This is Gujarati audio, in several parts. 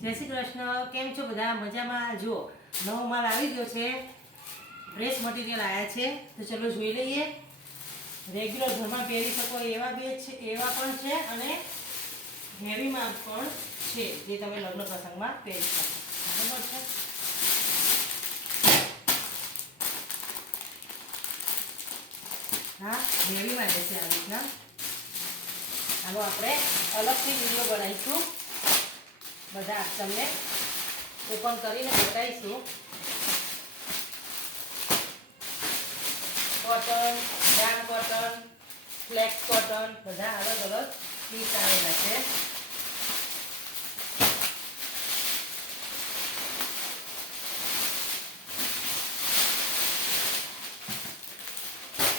જય શ્રી કૃષ્ણ. કેમ છો બધા? મજામાં? જુઓ, નવો માલ આવી ગયો છે. ફ્રેશ મટીરિયલ આવ્યા છે. તો ચલો જોઈ લઈએ. રેગ્યુલર ઘરમાં પહેરી શકો એવા બે છે, એવા પણ છે અને હેવીમાં પણ છે, જે તમે લગ્ન પ્રસંગમાં પહેરી શકો બરાબર છે? હા હેવીમાં રહેશે આવી રીતના. આનો આપણે અલગથી વીડિયો બનાવીશું. બધા તમને ઓપન કરીને બતાવીશું. કોટન ડાન કોટન ફ્લેક્સ કોટન બધા અલગ અલગ પીસ આવેલા છે.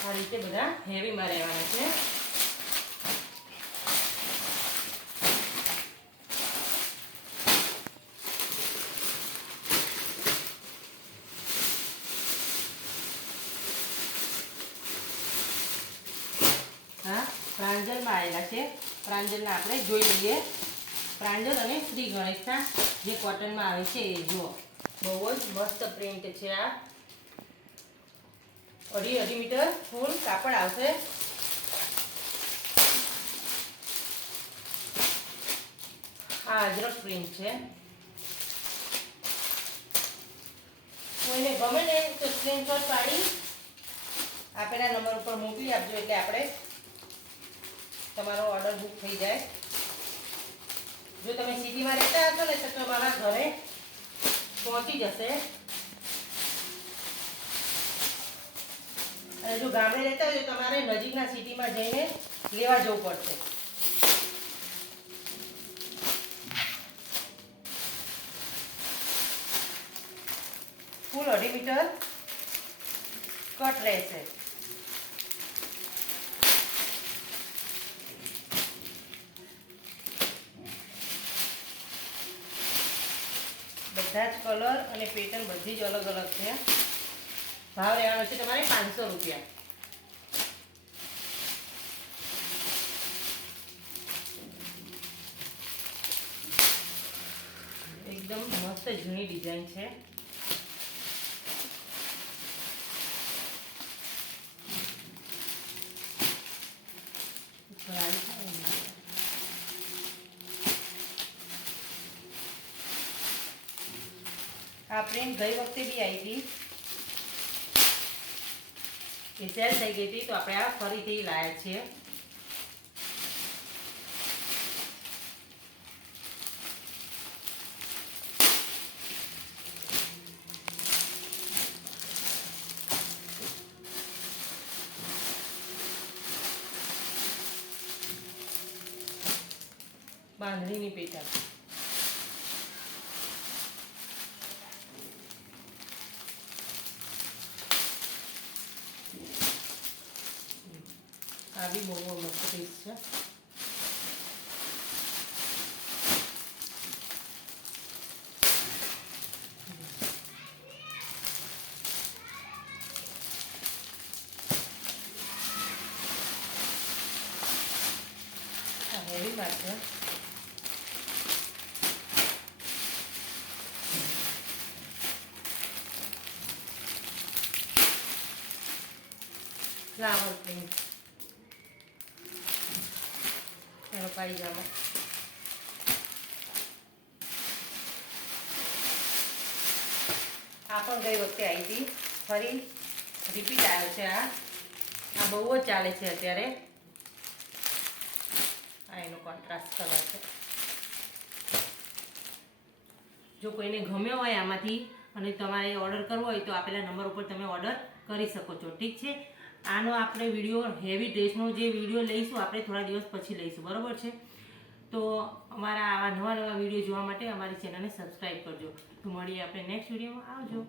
આ રીતે બધા હેવીમાં રહેવાના છે. હા પ્રાંજલમાં આવેલા છે. પ્રાંજલના આપણે જોઈ લઈએ. પ્રાંજલ અને શ્રી ગણેશના જે કોટનમાં આવે છે, એ જુઓ. બહુ જ મસ્ત પ્રિન્ટ છે આ. અઢી અઢી મીટર ફૂલ કાપડ આવશે. આ અજરક પ્રિન્ટ છે. કોઈને ગમે ને તો સ્ક્રીનશોટ પાડી. આપેલા નંબર ઉપર મોકલી આપજો, એટલે આપણે તમારો ઓર્ડર બુક થઈ જાય. જો તમે સિટીમાં રહેતા હશો ને તો તમારા ઘરે પહોંચી જશે. અને જો ગામડે રહેતા હોય તો તમારે નજીકના સિટીમાં જઈને લેવા જવું પડશે. ફૂલ અઢી મીટર કટ રહેશે. બધા જ કલર અને પેટર્ન બધી જ અલગ અલગ છે. ભાવ રહેવાનો છે તમારે પાંચસો રૂપિયા. એકદમ મસ્ત જૂની ડિઝાઇન છે. આ પ્રિન્ટ ગઈ વખતે બી આવી હતી. એ સેલ થઈ ગઈ હતી, તો આપણે આ ફરીથી લાયા છીએ. બાંધણીની પેટર્ન આ બી બહુ મસ્ત પીસ છે આ હેવી માં એનો પાયજામો આ પણ ગઈ વખતે આવી ફરી રિપીટ આવ્યો છે આ. આ બહુ જ ચાલે છે અત્યારે. આ એનો કોન્ટ્રાસ્ટ કલર છે. જો કોઈને ગમ્યો હોય આમાંથી અને તમારે ઓર્ડર કરવો હોય તો આપેલા નંબર ઉપર તમે ઓર્ડર કરી શકો છો. ઠીક છે? આનો આપણે વીડિયો હેવી ડ્રેસનો જે વીડિયો લઈશું, આપણે થોડા દિવસ પછી લઈશું. બરાબર છે? તો અમારા આવા નવા નવા વીડિયો જોવા માટે અમારી ચેનલને સબસ્ક્રાઈબ કરજો. તો મળીએ આપણે નેક્સ્ટ વિડીયોમાં આવજો.